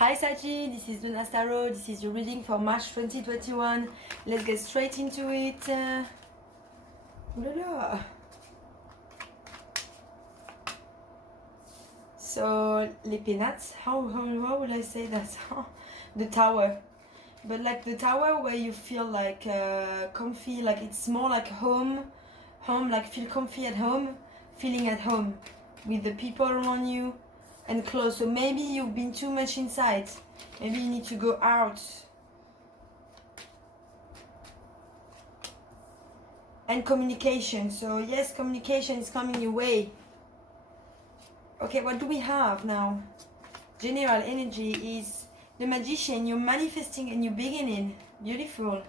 Hi Saji, this is Luna Starro, this is your reading for March 2021. Let's get straight into it. So, les pénates, how would I say that? The tower. But like the tower where you feel like comfy, like it's more like home, like feel comfy at home, feeling at home with the people around you and close. So maybe you've been too much inside. Maybe you need to go out. And communication. So yes, communication is coming your way. Okay, what do we have now? General energy is the magician. You're manifesting a new beginning. Beautiful.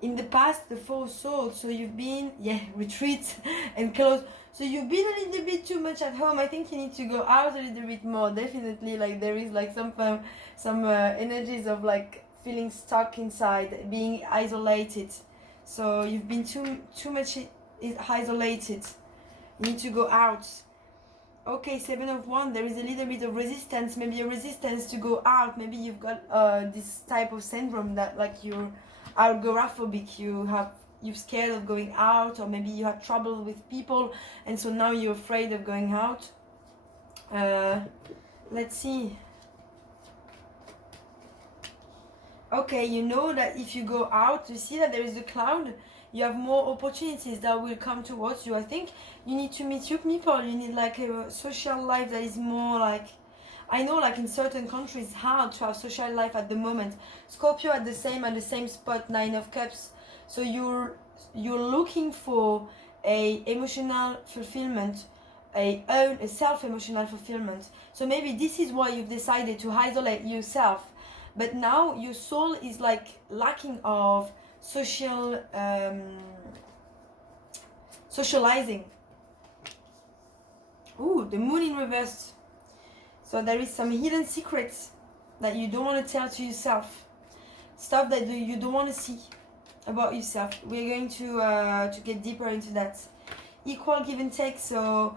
In the past, the Four of Swords. So you've been, retreat and close. So you've been a little bit too much at home. I think you need to go out a little bit more. Definitely, like there is like some energies of like feeling stuck inside, being isolated. So you've been too much isolated. You need to go out. Okay, Seven of Wands, there is a little bit of resistance, maybe a resistance to go out. Maybe you've got this type of syndrome that like you're agoraphobic, you're scared of going out, or maybe you have trouble with people and so now you're afraid of going out. Let's see. Okay, you know that if you go out, you see that there is a cloud, you have more opportunities that will come towards you. I think you need to meet new people. You need like a social life that is more like, I know like in certain countries it's hard to have social life at the moment. Scorpio at the same spot, Nine of Cups. So you're looking for a emotional fulfillment, a self-emotional fulfillment. So maybe this is why you've decided to isolate yourself. But now your soul is like lacking of socializing. Ooh, the moon in reverse. So there is some hidden secrets that you don't want to tell to yourself. Stuff that you don't want to see about yourself. We're going to get deeper into that. Equal give and take. So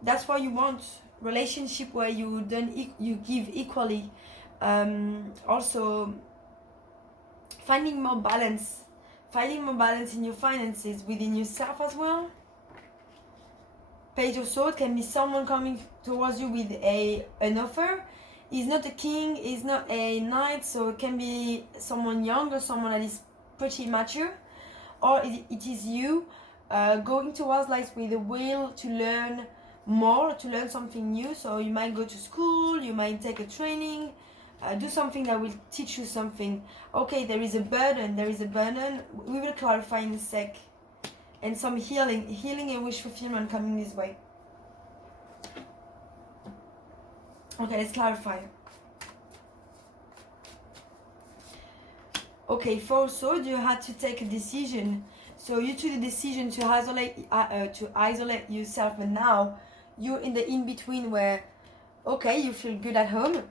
that's what you want. Relationship where you give equally. Also finding more balance in your finances within yourself as well. Page of Swords can be someone coming towards you with an offer. He's not a king, he's not a knight, so it can be someone young or someone that is pretty mature, or it is you going towards life with a will to learn more, to learn something new. So you might go to school, you might take a training, do something that will teach you something. Okay, there is a burden. We will clarify in a sec. And some healing and wish fulfillment coming this way. Okay, let's clarify. Okay, Four of Swords, you had to take a decision. So you took the decision to isolate yourself, and now you're in the in-between where, okay, you feel good at home.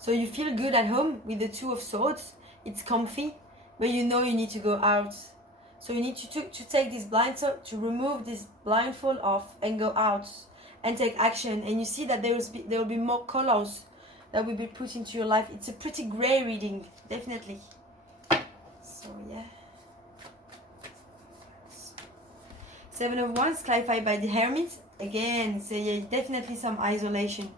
So you feel good at home with the Two of Swords. It's comfy, but you know you need to go out. So you need to take this blindfold, to remove this blindfold off and go out and take action. And you see that there will be more colors that will be put into your life. It's a pretty gray reading, definitely. So yeah. Seven of Wands, clarified by the Hermit. Again, so yeah, definitely some isolation.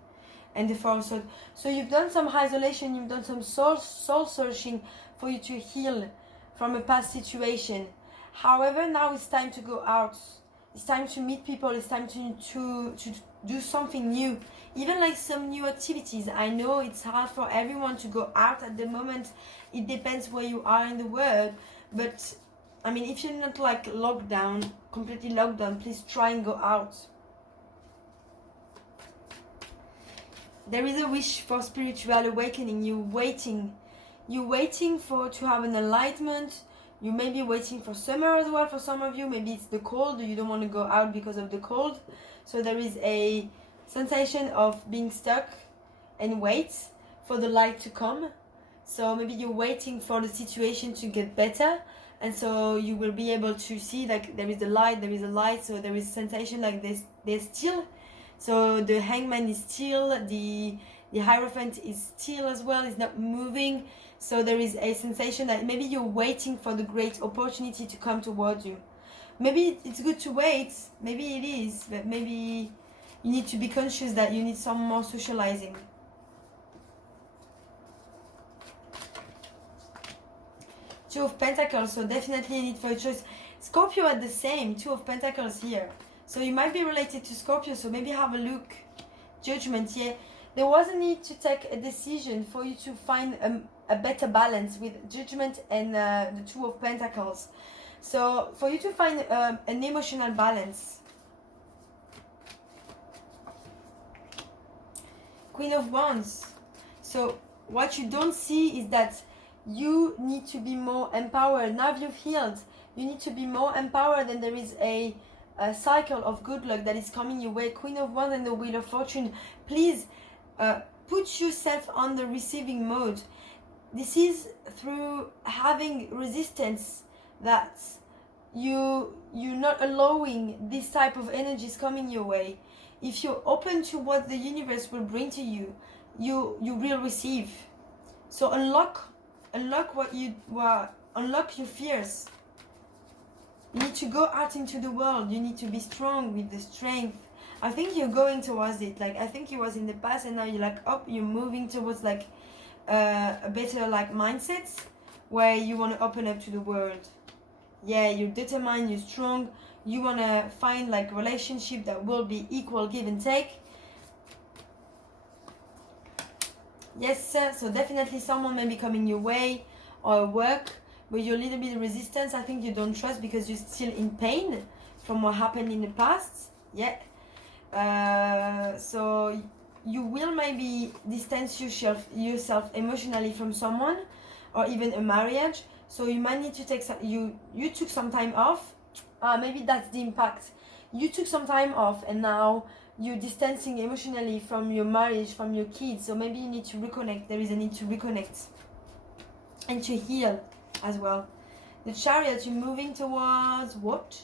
And the Four of Swords. So you've done some isolation, you've done some soul searching for you to heal from a past situation. However, now it's time to go out. It's time to meet people. It's time to do something new. Even like some new activities. I know it's hard for everyone to go out at the moment. It depends where you are in the world. But, I mean, if you're not like completely locked down, please try and go out. There is a wish for spiritual awakening. You're waiting to have an enlightenment. You may be waiting for summer as well for some of you. Maybe it's the cold. You don't want to go out because of the cold. So there is a sensation of being stuck and wait for the light to come. So maybe you're waiting for the situation to get better. And so you will be able to see like there is a light. So there is a sensation like there's still So the Hangman is still, the Hierophant is still as well, is not moving. So there is a sensation that maybe you're waiting for the great opportunity to come towards you. Maybe it's good to wait, maybe it is, but maybe you need to be conscious that you need some more socializing. Two of Pentacles, so definitely a need for a choice. Scorpio at the same, Two of Pentacles here. So you might be related to Scorpio, so maybe have a look. Judgment, yeah. There was a need to take a decision for you to find a better balance with Judgment and the Two of Pentacles. So for you to find an emotional balance. Queen of Wands. So what you don't see is that you need to be more empowered. Now you've healed, you need to be more empowered, and there is a cycle of good luck that is coming your way. Queen of Wands and the Wheel of Fortune. Please put yourself on the receiving mode. This is through having resistance that you're not allowing this type of energies coming your way. If you're open to what the universe will bring to you, you will receive. So unlock what you were, unlock your fears. You need to go out into the world. You need to be strong with the strength. I think you're going towards it. Like, I think it was in the past, and now you're like, oh, you're moving towards like a better like mindset where you want to open up to the world. Yeah, you're determined, you're strong. You want to find like relationship that will be equal give and take. Yes, sir. So definitely someone may be coming your way or work, but you're a little bit resistant. I think you don't trust because you're still in pain from what happened in the past. Yeah. So you will maybe distance yourself emotionally from someone, or even a marriage. So you might need to take some, you took some time off. Maybe that's the impact. You took some time off, and now you're distancing emotionally from your marriage, from your kids. So maybe you need to reconnect. There is a need to reconnect and to heal as well. The Chariot, you're moving towards what?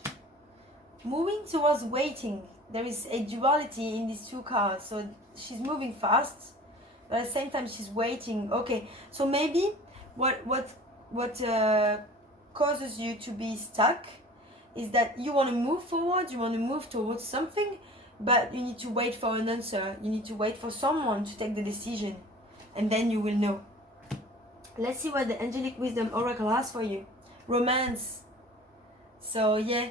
Moving towards waiting. There is a duality in these two cards. So she's moving fast, but at the same time she's waiting. Okay, so maybe what causes you to be stuck is that you want to move forward, you want to move towards something, but you need to wait for an answer. You need to wait for someone to take the decision, and then you will know. Let's see what the Angelic Wisdom Oracle has for you. Romance. So yeah,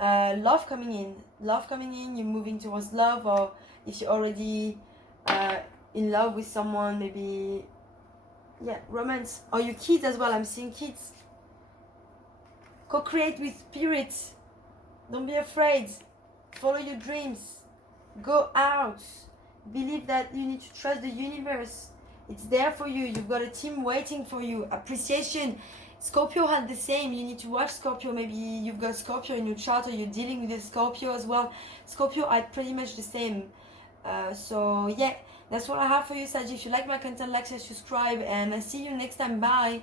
love coming in. Love coming in, you're moving towards love, or if you're already in love with someone, maybe, yeah, romance. Or your kids as well, I'm seeing kids. Co-create with spirit. Don't be afraid. Follow your dreams. Go out. Believe that you need to trust the universe. It's there for you. You've got a team waiting for you. Appreciation. Scorpio had the same. You need to watch Scorpio. Maybe you've got Scorpio in your chart, or you're dealing with a Scorpio as well. Scorpio had pretty much the same. So yeah, that's what I have for you, Sag. If you like my content, like, share, subscribe, and I'll see you next time. Bye.